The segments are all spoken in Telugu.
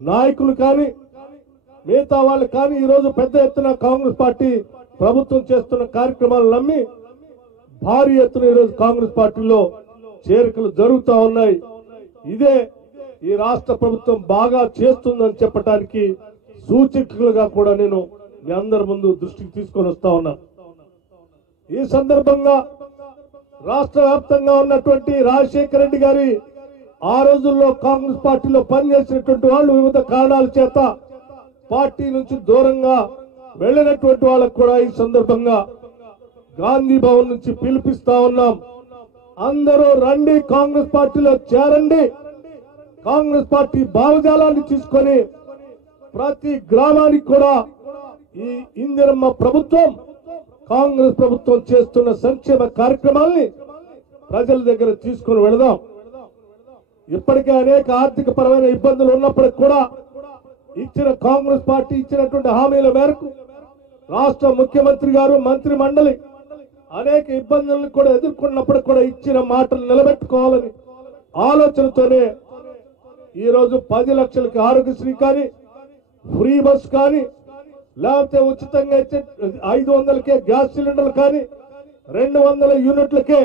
నాయకులు కానీ మిగతా వాళ్ళు కానీ ఈ రోజు పెద్ద ఎత్తున కాంగ్రెస్ పార్టీ ప్రభుత్వం చేస్తున్న కార్యక్రమాలు నమ్మి భారీ ఎత్తున ఈ రోజు కాంగ్రెస్ పార్టీలో చేరికలు జరుగుతూ ఉన్నాయి. ఇదే ఈ రాష్ట్ర ప్రభుత్వం బాగా చేస్తుందని చెప్పడానికి సూచికలుగా కూడా నేను మీ అందరి ముందు దృష్టికి తీసుకొని వస్తా ఉన్నాను. ఈ సందర్భంగా రాష్ట్ర వ్యాప్తంగా ఉన్నటువంటి రాజశేఖర రెడ్డి గారి ఆ రోజుల్లో కాంగ్రెస్ పార్టీలో పనిచేసినటువంటి వాళ్ళు వివిధ కారణాల చేత పార్టీ నుంచి దూరంగా వెళ్లినటువంటి వాళ్ళకు కూడా ఈ సందర్భంగా గాంధీ భవన్ నుంచి పిలిపిస్తా ఉన్నాం. అందరూ రండి, కాంగ్రెస్ పార్టీలో చేరండి. కాంగ్రెస్ పార్టీ భావజాలాన్ని తీసుకొని ప్రతి గ్రామానికి కూడా ఈ ఇందిరమ్మ ప్రభుత్వం కాంగ్రెస్ ప్రభుత్వం చేస్తున్న సంక్షేమ కార్యక్రమాల్ని ప్రజల దగ్గర తీసుకుని వెళదాం. ఇప్పటికే అనేక ఆర్థిక పరమైన ఇబ్బందులు ఉన్నప్పటికీ కూడా ఇచ్చిన కాంగ్రెస్ పార్టీ ఇచ్చినటువంటి హామీల మేరకు రాష్ట్ర ముఖ్యమంత్రి గారు మంత్రి మండలి అనేక ఇబ్బందులను కూడా ఎదుర్కొన్నప్పటికీ కూడా ఇచ్చిన మాటలు నిలబెట్టుకోవాలని ఆలోచనతోనే ఈ రోజు 10 లక్షలకి ఆరోగ్యశ్రీ కానీ, ఫ్రీ బస్ కానీ, లేకపోతే ఉచితంగా ఇచ్చే 500కే గ్యాస్ సిలిండర్లు కానీ, 200 యూనిట్లకే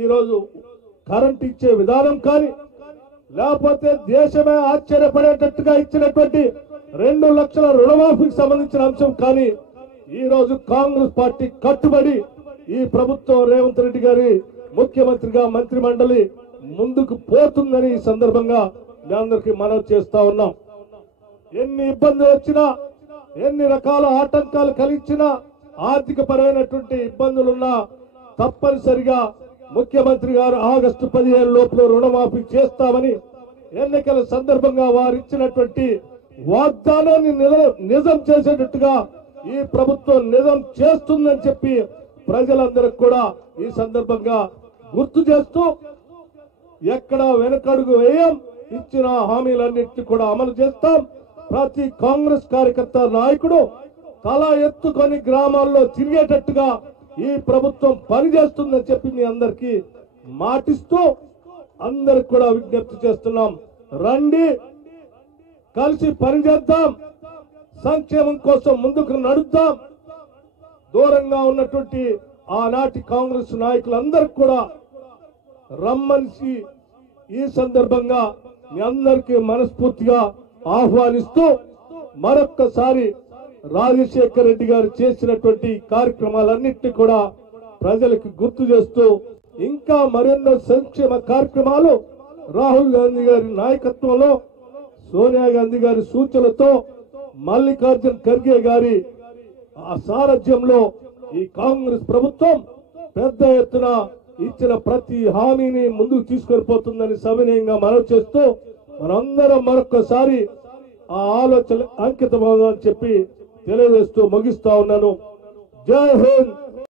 ఈ రోజు కరెంట్ ఇచ్చే విధానం కానీ, లేకపోతే దేశమే ఆశ్చర్యపడేటట్టుగా ఇచ్చినటువంటి 2 లక్షల రుణమాఫీకి సంబంధించిన అంశం కానీ ఈ రోజు కాంగ్రెస్ పార్టీ కట్టుబడి ఈ ప్రభుత్వం రేవంత్ రెడ్డి గారి ముఖ్యమంత్రిగా మంత్రి మండలి ముందుకు పోతుందని ఈ సందర్భంగా మీ అందరికీ మనవి చేస్తా ఉన్నాం. ఎన్ని ఇబ్బందులు వచ్చినా, ఎన్ని రకాల ఆటంకాలు కలిగించినా, ఆర్థిక పరమైనటువంటి ఇబ్బందులున్నా తప్పనిసరిగా ముఖ్యమంత్రి గారు ఆగస్టు 15 లోపల రుణమాఫీ చేస్తామని ఎన్నికల సందర్భంగా వారు ఇచ్చినటువంటి వాగ్దానాన్ని నిజం చేసేటట్టుగా ఈ ప్రభుత్వం నిజం చేస్తుందని చెప్పి ప్రజలందరికీ కూడా ఈ సందర్భంగా గుర్తు చేస్తూ ఎక్కడ వెనకడుగు వేయం, ఇచ్చిన హామీలన్నింటినీ కూడా అమలు చేస్తాం. ప్రతి కాంగ్రెస్ కార్యకర్త నాయకుడు తల ఎత్తుకొని గ్రామాల్లో తిరిగేటట్టుగా ఈ ప్రభుత్వం పనిచేస్తుందని చెప్పి మీ అందరికీ మాటిస్తూ అందరికి కూడా విజ్ఞప్తి చేస్తున్నాం. రండి, కలిసి పనిచేద్దాం, సంక్షేమం కోసం ముందుకు నడుద్దాం. దూరంగా ఉన్నటువంటి ఆనాటి కాంగ్రెస్ నాయకులందరికీ కూడా రమ్మని ఈ సందర్భంగా మీ అందరికీ మనస్ఫూర్తిగా ఆహ్వానిస్తూ మరొక్కసారి రాజశేఖర రెడ్డి గారు చేసినటువంటి కార్యక్రమాలన్నింటినీ కూడా ప్రజలకు గుర్తు చేస్తూ ఇంకా మరెన్నో సంక్షేమ కార్యక్రమాలు రాహుల్ గాంధీ గారి నాయకత్వంలో, సోనియా గాంధీ గారి సూచనలతో, మల్లికార్జున్ ఖర్గే గారి సారథ్యంలో ఈ కాంగ్రెస్ ప్రభుత్వం పెద్ద ఎత్తున ఇచ్చిన ప్రతి హామీని ముందుకు తీసుకొని పోతుందని సవినయంగా మనవి చేస్తూ మనందరం మరొక్కసారి ఆ ఆలోచన అంకితమవుదని చెప్పి తెలియజేస్తూ ముగిస్తా ఉన్నాను. జై హింద్.